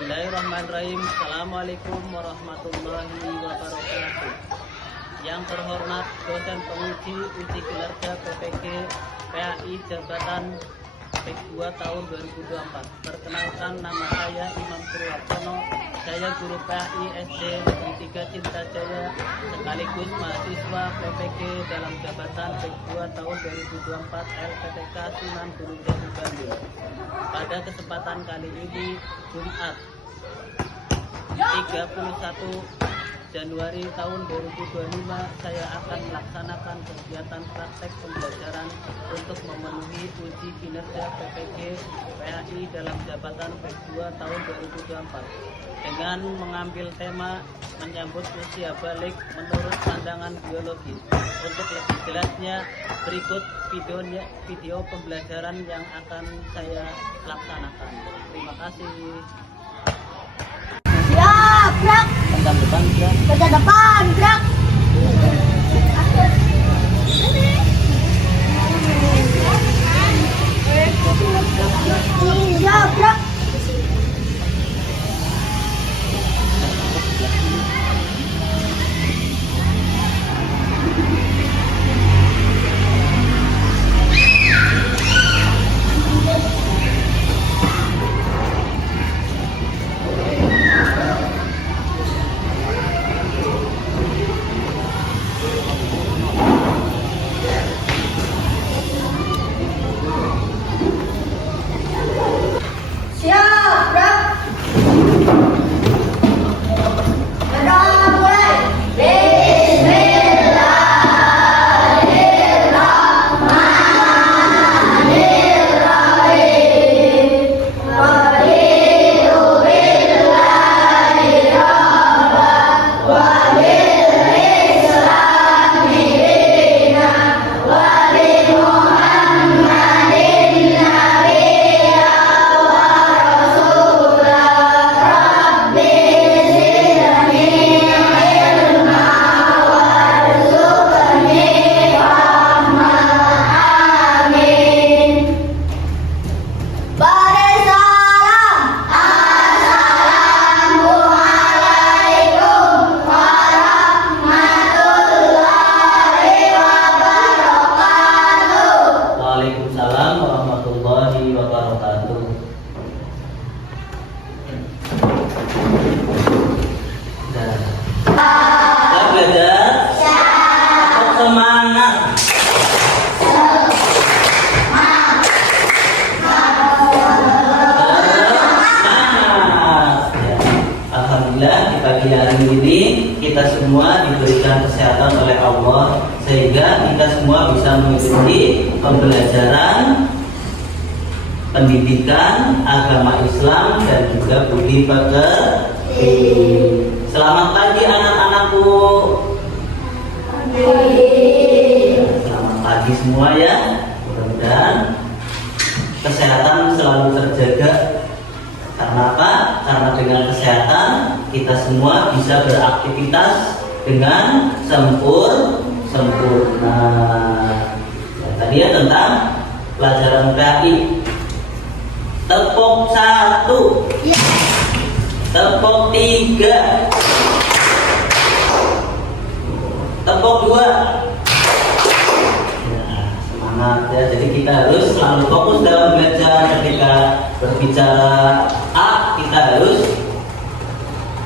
Bismillahirrahmanirrahim. Assalamualaikum warahmatullahi wabarakatuh. Yang terhormat dosen penguji uji kinerja PPG PAI Jabatan P2 tahun 2024. Perkenalkan, nama saya Imam Purwartono. Saya guru PAI SD Negeri 3 Cinta Jaya sekaligus mahasiswa PPG dalam jabatan P2 tahun 2024 LPTK Sunan Gunung Jati Bandung. Pada kesempatan kali ini Jumat 31 Januari tahun 2025 saya akan melaksanakan kegiatan praktek pembelajaran untuk memenuhi uji kinerja PPG PAI dalam jabatan P2 tahun 2024 dengan mengambil tema menyambut usia balik menurut pandangan biologi. Untuk lebih jelasnya berikut video pembelajaran yang akan saya laksanakan. Terima kasih. Siap, gerak. Depan gerak. Ke depan, gerak. Siap, gerak. Siap, gerak. Gerak, mulai. Waalaikumsalam warahmatullahi wabarakatuh. Siap belajar? Tetap semangat. Semangat. Ya. Alhamdulillah di pagi hari ini kita semua diberikan kesehatan oleh Allah sehingga kita semua bisa mengikuti pembelajaran pendidikan agama Islam dan juga budi pekerti. Selamat pagi anak-anakku. Selamat pagi semua ya. Mudah-mudahan kesehatan selalu terjaga. Karena apa? Karena dengan kesehatan kita semua bisa beraktivitas dengan sempurna. Ya, tadi ya tentang pelajaran PAI. Tepuk 1, tepuk 3, tepuk 2. Ya, semangat ya. Jadi kita harus selalu fokus dalam belajar. Ketika berbicara A, kita harus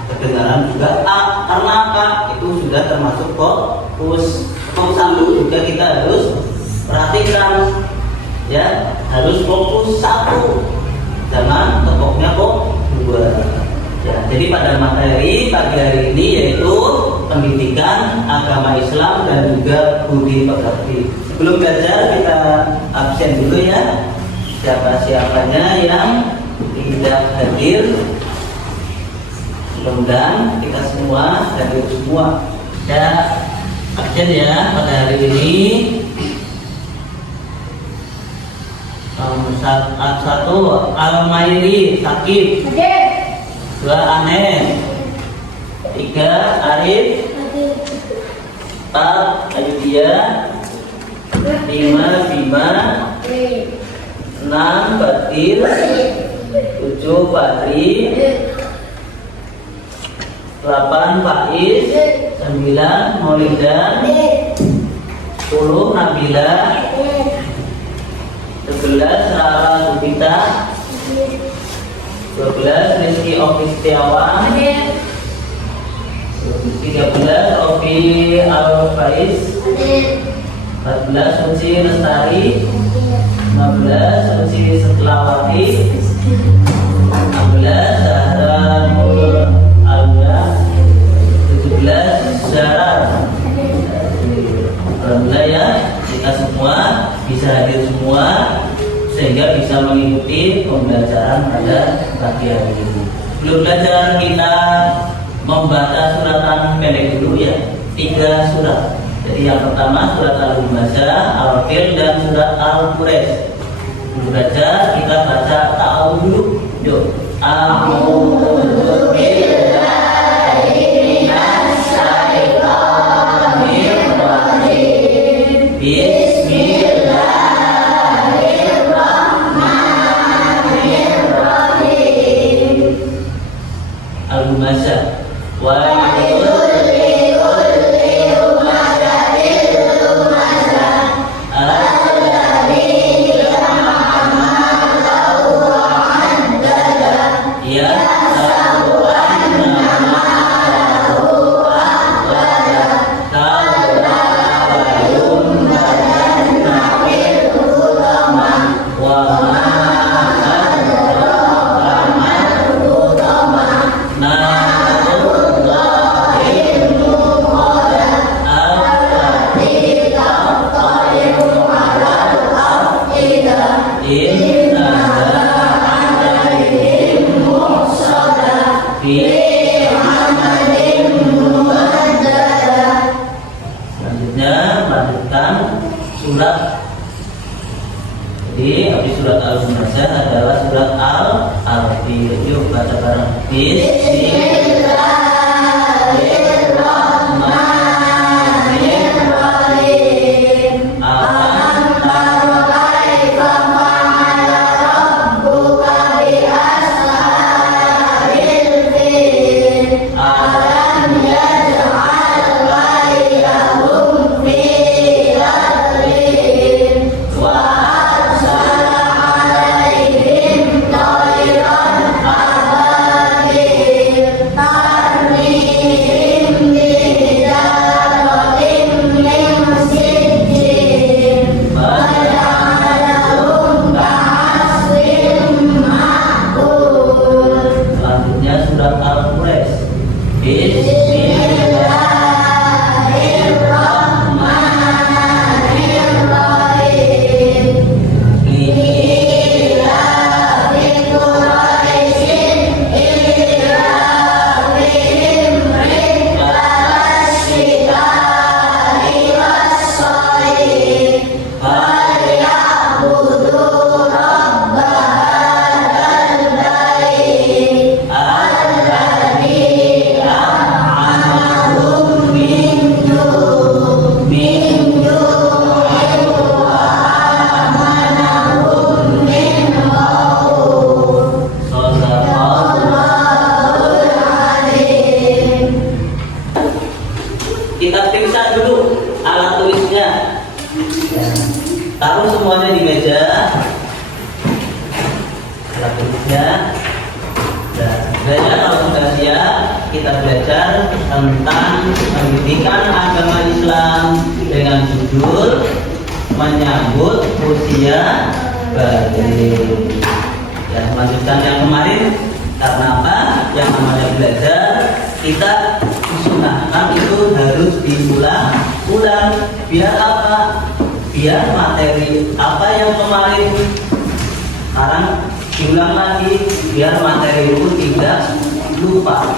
kedengaran juga A. Karena apa? Itu sudah termasuk fokus. Tepuk 1 juga kita harus perhatikan ya, harus fokus 1. Jangan tepuknya kok 2. Ya, jadi pada materi pagi hari ini yaitu pendidikan agama Islam dan juga budi pekerti. Sebelum belajar kita absen dulu ya. Siapa-siapanya yang tidak hadir, mudah-mudahan kita semua hadir semua. Ya, absen ya pada hari ini. Satu Al-Mairi sakit. 2 Aneh. 3 Arif. 4 Ayudhya. 5 Bima. 6 Batir. 7 Fadri. 8 Faiz, 9 Maulidan, 10 Nabila, 11 Rara Subita, 12 Rizky Oki Setiawan, 13 Oki Al-Faiz, 14 Suci Lestari, 15 Suci Setlawati, 16 Zahra Nur Alga, 17 Zara. Alhamdulillah ya, kita semua bisa hadir semua sehingga bisa mengikuti pembelajaran pada pagi hari ini. Sebelum belajar kita membaca suratan pendek dulu ya, 3 surat. Jadi yang pertama surat Al-Humazah, Al-Fil dan surat Al-Quraisy. Sebelum belajar kita baca ta'awudz dulu. Yuk. A'udzu billahi minasy syaithanir rajim. Bismillahirrahmanirrahim. Al-Humazah. Wa melanjutkan surat. Jadi habis surat Al-Humazah adalah surat Al-Fil. Yuk baca bareng. Bismillahirrahmanirrahim. Kita periksa dulu alat tulisnya. Taruh semuanya di meja. Alat tulisnya. Dan belajar kalau sudah siap, kita belajar tentang pendidikan agama Islam dengan judul menyambut usia balik. Ya, melanjutkan yang kemarin. Karena apa? Yang namanya belajar kita disunahkan itu harus diulang-ulang. Biar apa? Biar materi apa yang kemarin sekarang diulang lagi, biar materi itu tidak lupa.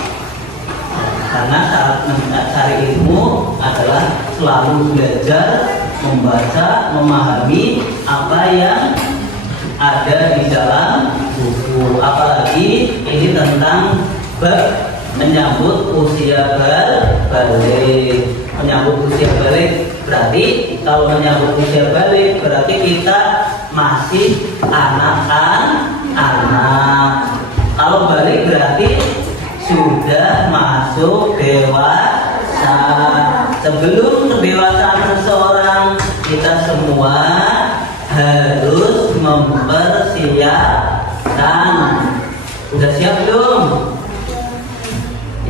Karena syarat mencari ilmu adalah selalu belajar, membaca, memahami apa yang ada di dalam buku. Apalagi ini tentang menyambut usia balik. Menyambut usia balik berarti kalau menyambut usia balik berarti kita masih anak-anak. Kalau balik berarti sudah masuk termasuk dewasa. Sebelum kedewasaan seseorang, kita semua harus mempersiapkan. Udah siap belum?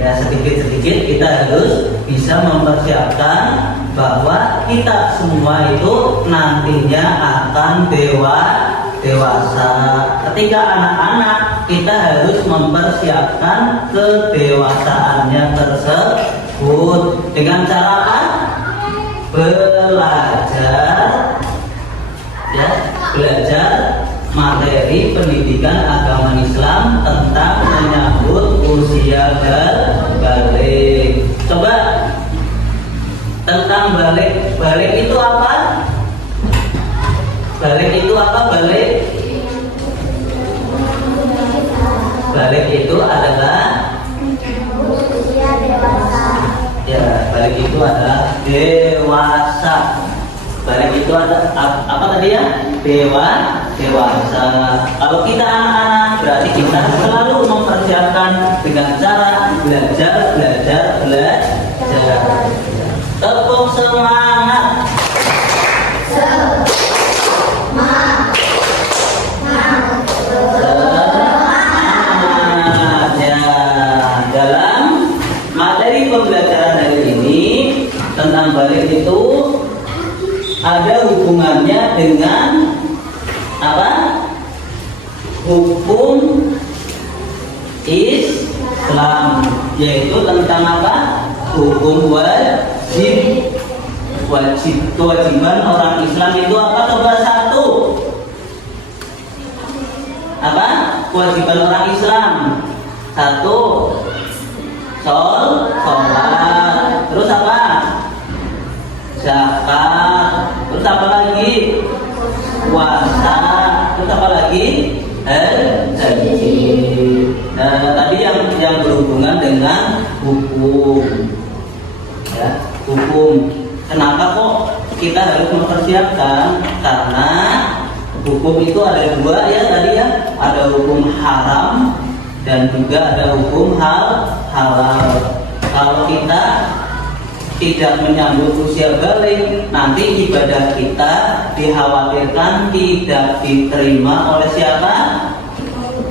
Ya, sedikit-sedikit kita harus bisa mempersiapkan bahwa kita semua itu nantinya akan dewasa. Ketika anak-anak, kita harus mempersiapkan kedewasaannya tersebut dengan cara apa? Belajar materi pendidikan agama Islam tentang menyambut usia balik. Coba tentang balik itu apa? Balik itu apa? Balik itu adalah Usia dewasa. ya, balik itu adalah dewasa. Balik itu ada apa tadi ya? Dewasa. Kalau kita anak-anak, berarti kita selalu mempersiapkan dengan cara belajar. Tepuk semangat. Dalam materi pembelajaran hari ini tentang balik itu ada hubungannya dengan apa? Hukum Islam, yaitu tentang apa? Hukum kewajiban orang Islam itu apa? Coba satu. Apa? Kewajiban orang Islam. Satu, sholat. Terus apa? Zakat. Terus apa lagi? Puasa. Terus apa lagi? Haji. Nah, tadi yang berhubungan dengan hukum. Ya, hukum. Kenapa kok kita harus mempersiapkan? Karena hukum itu ada dua ya tadi ya. Ada hukum haram dan juga ada hukum halal. Kalau kita tidak menyambut usia balik, nanti ibadah kita dikhawatirkan tidak diterima oleh siapa?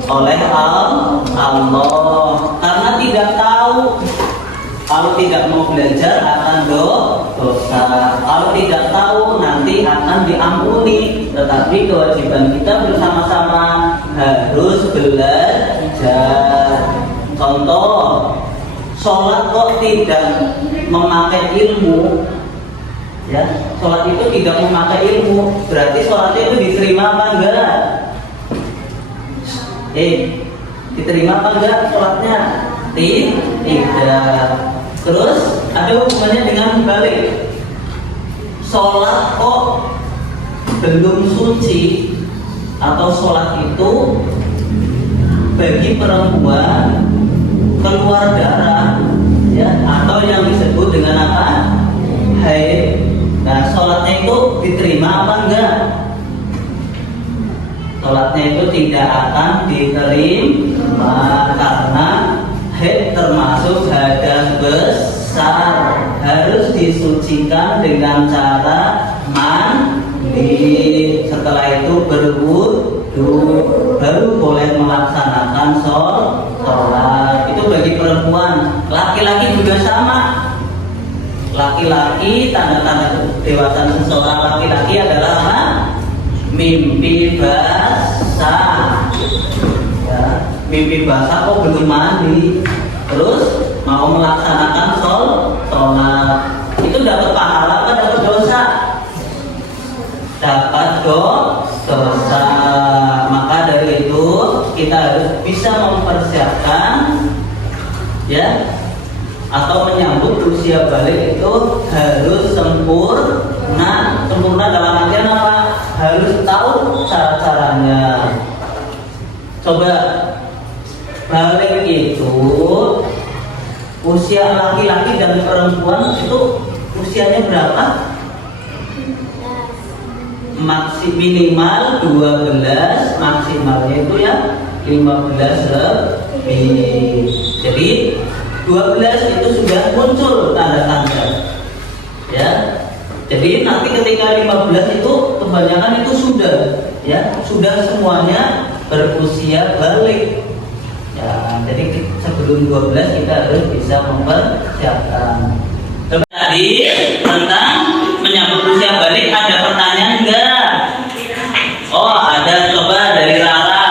Oleh Allah. Karena tidak tahu. Kalau tidak mau belajar akan dosa. Kalau tidak tahu nanti akan diampuni. Tetapi kewajiban kita bersama-sama harus belajar. Contoh, sholat kok tidak memakai ilmu, ya, sholat itu tidak memakai ilmu, berarti sholatnya itu diterima apa enggak? Diterima apa enggak sholatnya? Tidak. Terus ada hubungannya dengan balik. Sholat kok belum suci, atau sholat itu bagi perempuan keluar darah, ya, atau yang disebut dengan apa? Haid. Nah, sholatnya itu diterima apa enggak? Sholatnya itu tidak akan diterima karena haid termasuk hadas besar, harus disucikan dengan cara mandi. Setelah itu berwudu, baru boleh melaksanakan sholat. Itu bagi perempuan. Laki-laki juga sama. Laki-laki, tanda-tanda kedewasaan seseorang laki-laki adalah apa? Mimpi basah. Ya, mimpi basah kok belum mandi, terus mau melaksanakan sholat. Itu dapat pahala apa dapat dosa? Dapat dosa. Maka dari itu kita harus bisa mempersiapkan, ya, atau menyambut usia balik itu harus sempurna. Sempurna dalam artian apa? Harus tahu cara-caranya. Coba balik itu usia laki-laki dan perempuan itu usianya berapa? Minimal 12, maksimalnya itu ya 15 lebih. Jadi 12 itu sudah muncul tanda-tanda. Ya. Jadi nanti ketika 15 itu kebanyakan itu sudah, ya, sudah semuanya berusia balik. Ya, jadi sebelum 12 kita harus bisa mempersiapkan. Tadi tentang menyambut usia balik ada pertanyaan enggak? Oh, ada, coba dari Rara.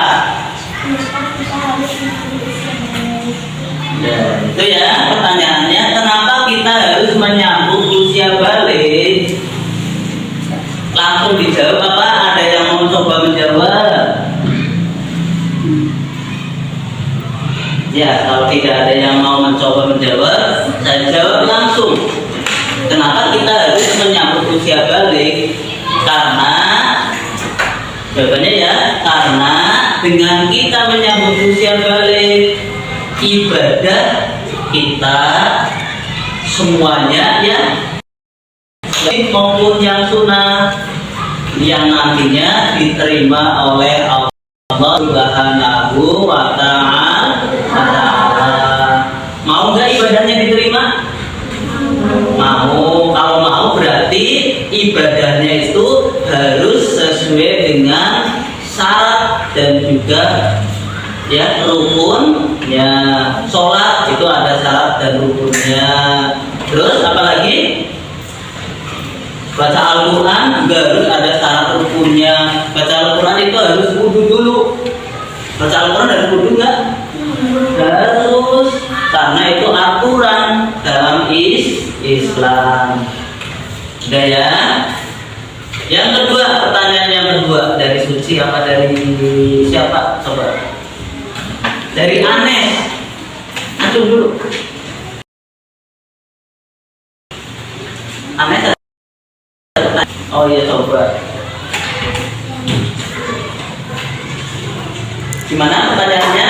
Ya, itu ya pertanyaannya, kenapa kita harus menyambut usia balik? Langsung dijawab apa? Ada yang mau coba menjawab? Ya, kalau tidak ada yang mau mencoba menjawab, saya jawab langsung. Kenapa kita harus menyambut usia balik? Karena jawabannya ya, karena dengan kita menyambut usia balik, ibadah kita semuanya ya, maupun yang sunnah, yang nantinya diterima oleh Allah Subhanahu wa ta'ala. Mau nggak ibadahnya diterima? Mau. Kalau mau berarti ibadahnya itu harus sesuai dengan syarat dan juga ya rukun. Ya, sholat itu ada syarat dan rukunnya. Terus apa lagi? Baca Al-Quran juga harus ada syarat rukunnya. Baca Al-Quran itu harus wudu dulu. Baca Al-Quran harus wudu nggak? Harus, karena itu aturan dalam Islam. Udah ya. Yang kedua, pertanyaan yang kedua dari Suci apa dari siapa? Coba. Dari Anes. Acung dulu. Anes. Oh iya, coba. Gimana pertanyaannya?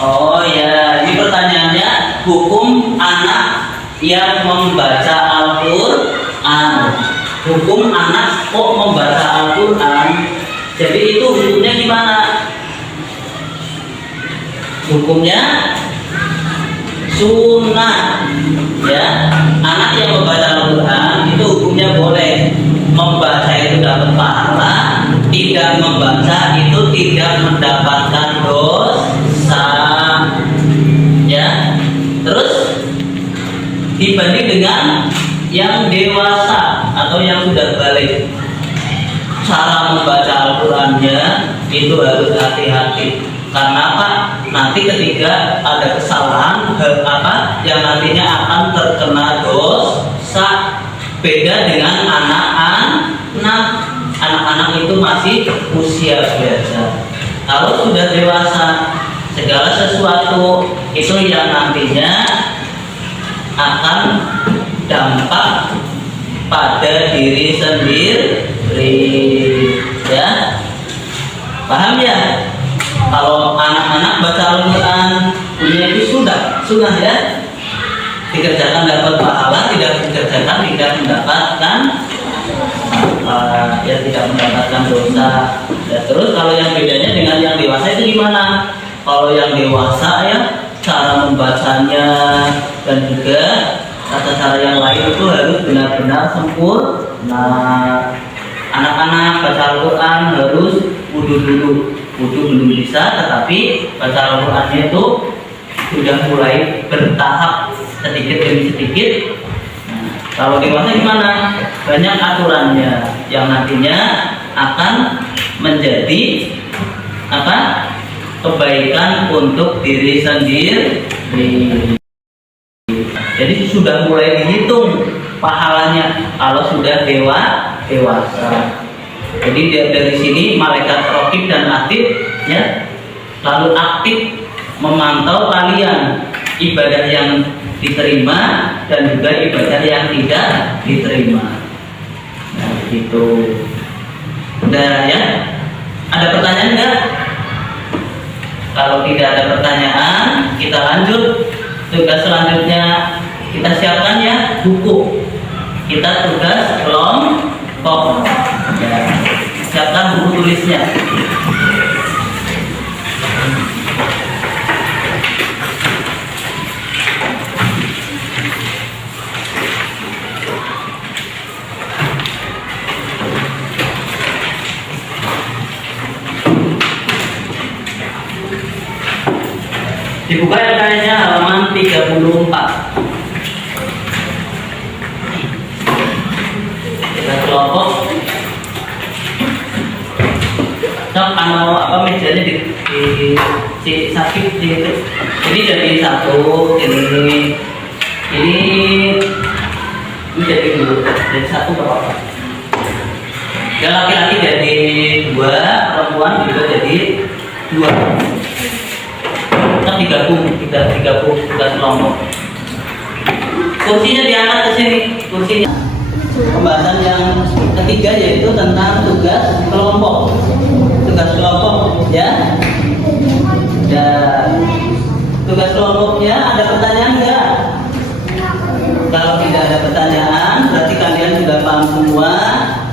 Oh ya, ini pertanyaannya, hukum anak yang membaca Al-Quran. Hukum anak kok membaca Al-Quran? Jadi itu hukumnya gimana? Hukumnya sunnah. Ya, anak yang membaca Al-Quran itu hukumnya boleh. Membaca itu dapat pahala, tidak membaca itu tidak mendapatkan dosa. Ya, terus dibanding dengan yang dewasa atau yang sudah balik, cara membaca Al-Qurannya itu harus hati-hati. Karena apa? Nanti ketika ada kesalahan apa yang nantinya akan terkena dosa. Beda dengan anak-anak itu masih usia biasa. Kalau sudah dewasa, segala sesuatu itu yang nantinya akan dampak pada diri sendiri, ya. Paham ya? Kalau anak-anak baca Al-Quran punya itu sunnah ya, dikerjakan dapat pahala, tidak dikerjakan tidak mendapatkan ya, tidak mendapatkan dosa. Ya, terus kalau yang bedanya dengan yang dewasa itu gimana? Kalau yang dewasa ya, cara membacanya dan juga tata cara yang lain itu harus benar-benar sempurna. Anak-anak baca Al-Quran harus wudu dulu. Wudu belum bisa, tetapi baca Al-Qurannya itu sudah mulai bertahap sedikit demi sedikit. Nah, kalau dewasa gimana? Banyak aturannya yang nantinya akan menjadi apa? Kebaikan untuk diri sendiri. Jadi sudah mulai dihitung pahalanya kalau sudah dewasa. Jadi dari sini malaikat raqib dan atid ya lalu aktif memantau kalian, ibadah yang diterima dan juga ibadah yang tidak diterima. Nah, begitu. Udah ya? Ada pertanyaan enggak? Kalau tidak ada pertanyaan, kita lanjut. Tugas selanjutnya kita siapkan ya, buku. Kita tugas kelompok. Ya. Siapkan buku tulisnya. Dibuka LKS-nya halaman 34. Kita kelompok. Sok apa mejanya di sakit itu. Ini jadi satu, ini jadi dua, jadi satu berapa? Ya laki-laki jadi dua, perempuan juga jadi dua. Kita digabung kita kelompok. Kursinya diangkat ke sini, kursinya. Pembahasan yang ketiga yaitu tentang tugas kelompok. Tugas kelompok, ya. Dan tugas kelompoknya ada pertanyaan enggak? Kalau tidak ada pertanyaan, berarti kalian sudah paham semua.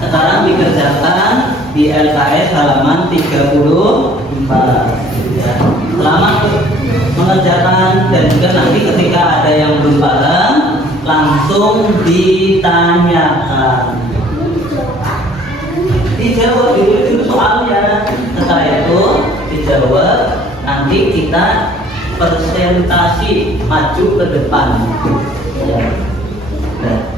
Sekarang dikerjakan di LKS halaman 34. Ya. Selamat mengerjakan, dan juga nanti ketika ada yang belum paham langsung ditanyakan. Dijawab dulu soalnya, setelah itu dijawab, nanti kita presentasi maju ke depan. Ya. Nah.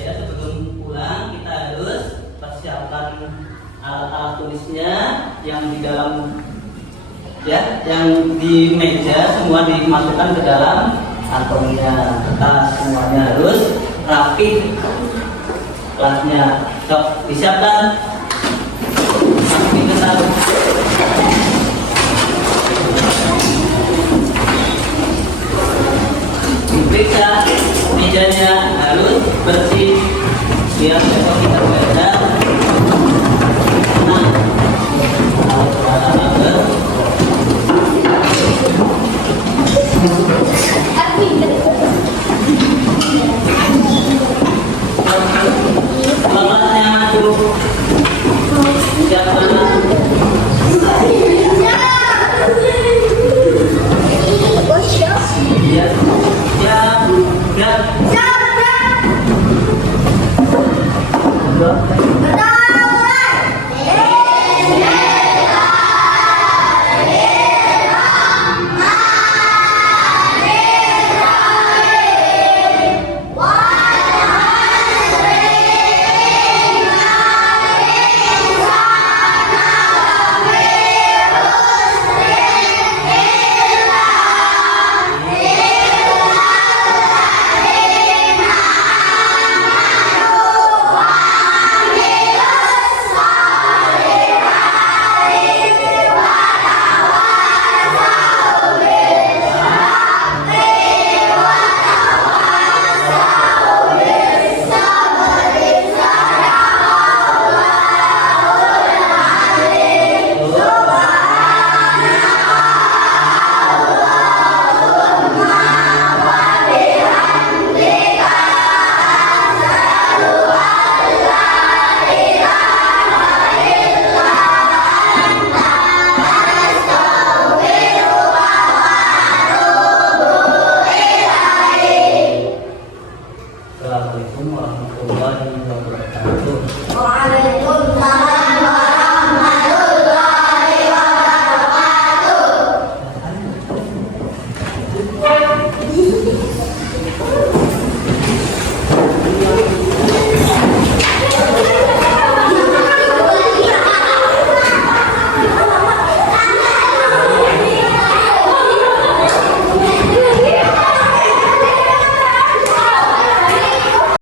Ya, sebelum pulang kita harus persiapkan alat-alat tulisnya yang di dalam, ya, yang di meja semua dimasukkan ke dalam kantongnya. Kertas semuanya harus rapi kelasnya. Sok disiapkan, masukin ke tas. Diperiksa mejanya harus bersih biar besok kita